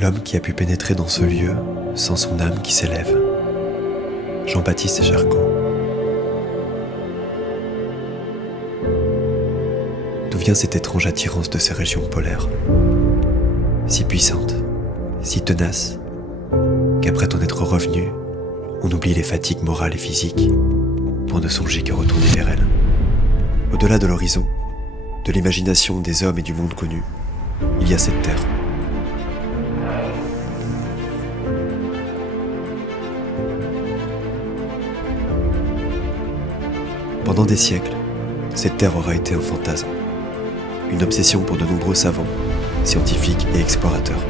L'homme qui a pu pénétrer dans ce lieu sent son âme qui s'élève. Jean-Baptiste Jarcot. D'où vient cette étrange attirance de ces régions polaires, si puissante, si tenace, qu'après en être revenu, on oublie les fatigues morales et physiques pour ne songer qu'à retourner vers elles. Au-delà de l'horizon, de l'imagination des hommes et du monde connu, il y a cette terre. Pendant des siècles, cette terre aura été un fantasme, une obsession pour de nombreux savants, scientifiques et explorateurs.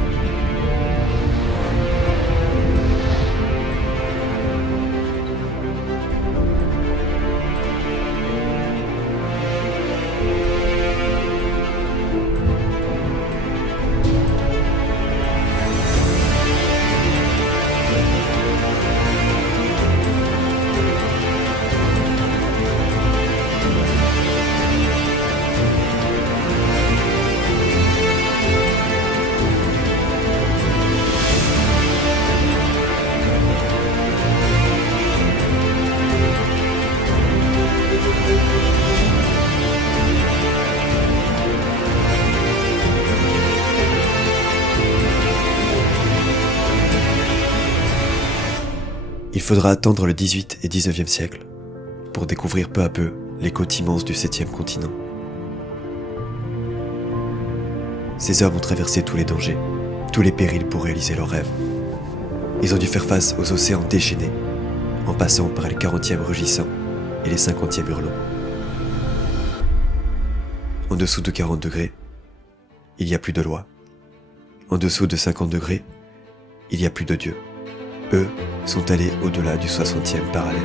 Il faudra attendre le XVIIIe et XIXe siècle pour découvrir peu à peu les côtes immenses du 7e continent. Ces hommes ont traversé tous les dangers, tous les périls pour réaliser leurs rêves. Ils ont dû faire face aux océans déchaînés, en passant par les 40e rugissants et les 50e hurlants. En dessous de 40 degrés, il n'y a plus de loi. En dessous de 50 degrés, il n'y a plus de Dieu. Eux sont allés au-delà du 60e parallèle.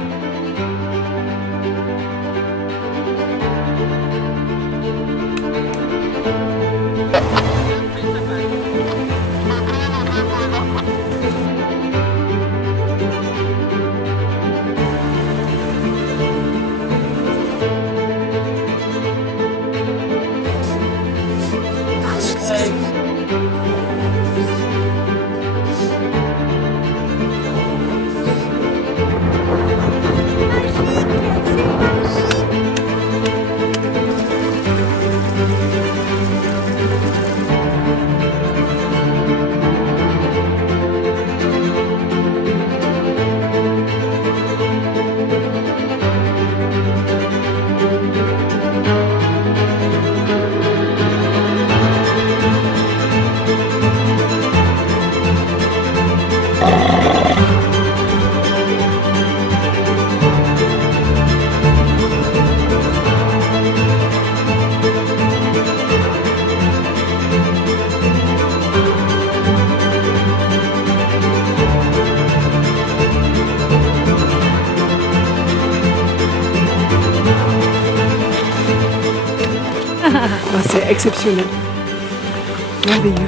C'est exceptionnel. Merveilleux.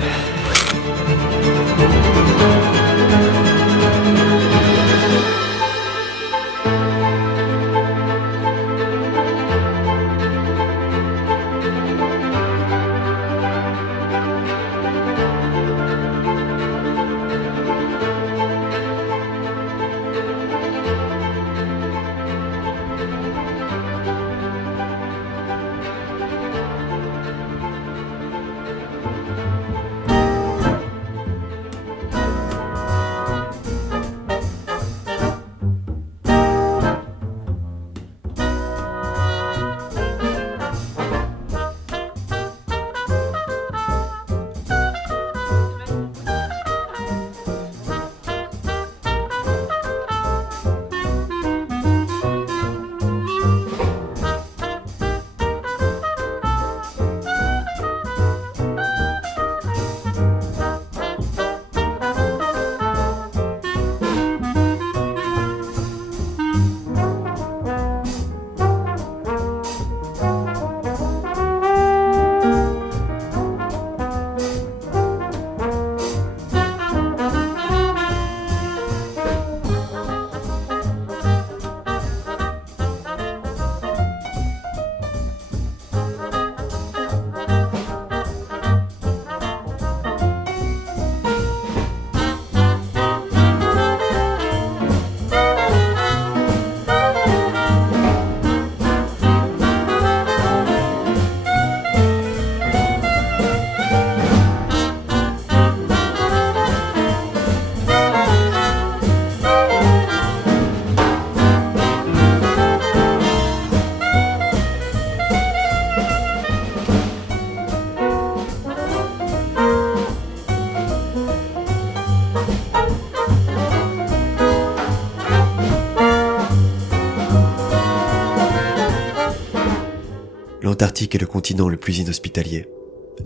l'Antarctique est le continent le plus inhospitalier,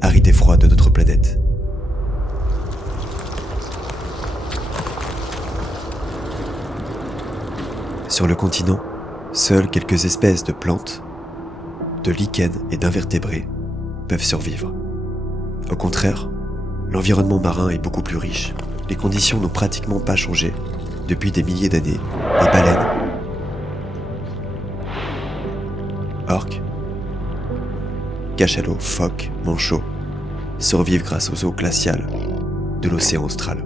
aride et froid de notre planète. Sur le continent, seules quelques espèces de plantes, de lichens et d'invertébrés peuvent survivre. Au contraire, l'environnement marin est beaucoup plus riche. Les conditions n'ont pratiquement pas changé depuis des milliers d'années. Les baleines, orques, cachalots, phoques, manchots survivent grâce aux eaux glaciales de l'océan austral.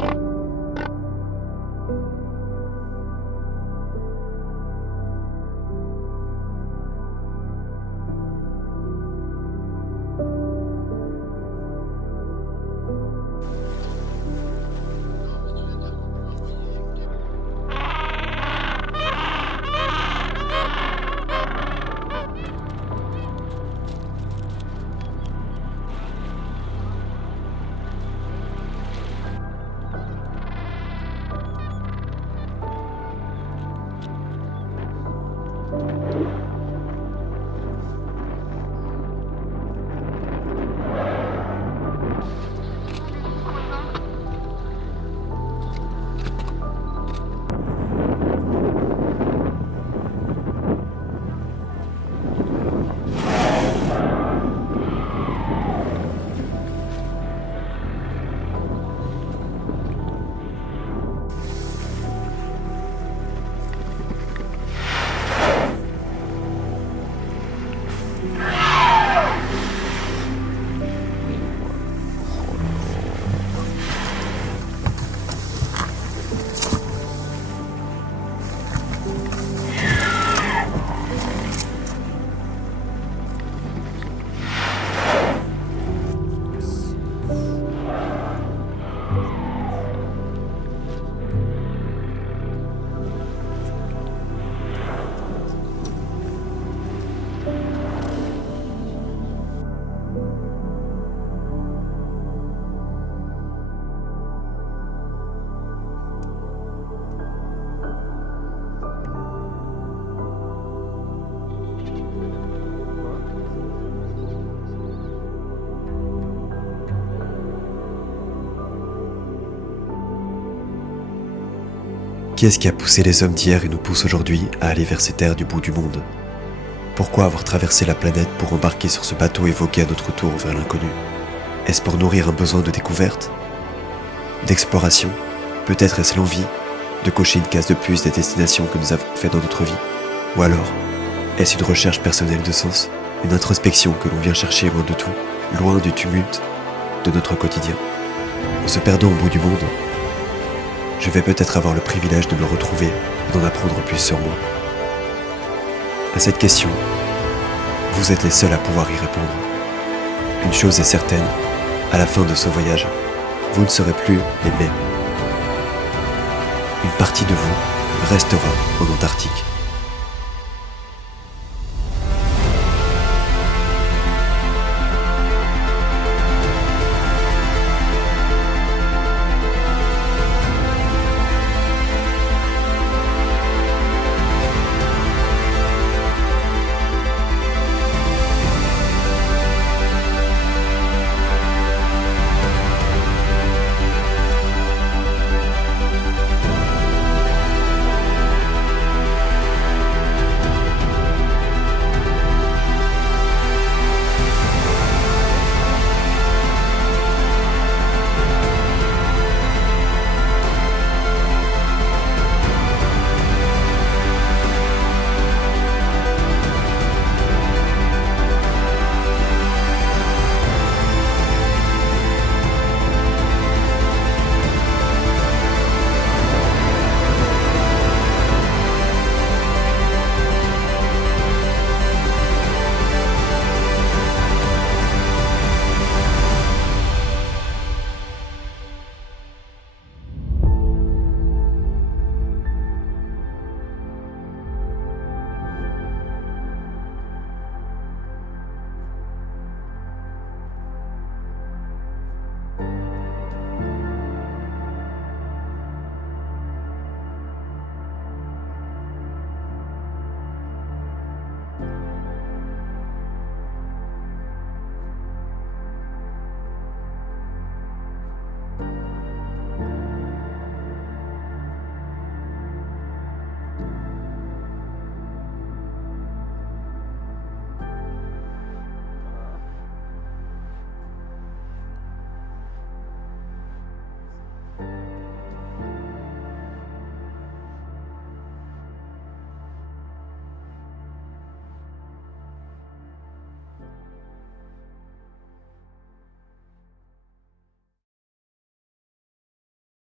Qu'est-ce qui a poussé les hommes d'hier et nous pousse aujourd'hui à aller vers ces terres du bout du monde? Pourquoi avoir traversé la planète pour embarquer sur ce bateau évoqué à notre tour vers l'inconnu? Est-ce pour nourrir un besoin de découverte? D'exploration? Peut-être est-ce l'envie de cocher une case de plus des destinations que nous avons faites dans notre vie? Ou alors, est-ce une recherche personnelle de sens? Une introspection que l'on vient chercher loin de tout, loin du tumulte de notre quotidien? En se perdant au bout du monde, je vais peut-être avoir le privilège de me retrouver et d'en apprendre plus sur moi. À cette question, vous êtes les seuls à pouvoir y répondre. Une chose est certaine, à la fin de ce voyage, vous ne serez plus les mêmes. Une partie de vous restera en Antarctique.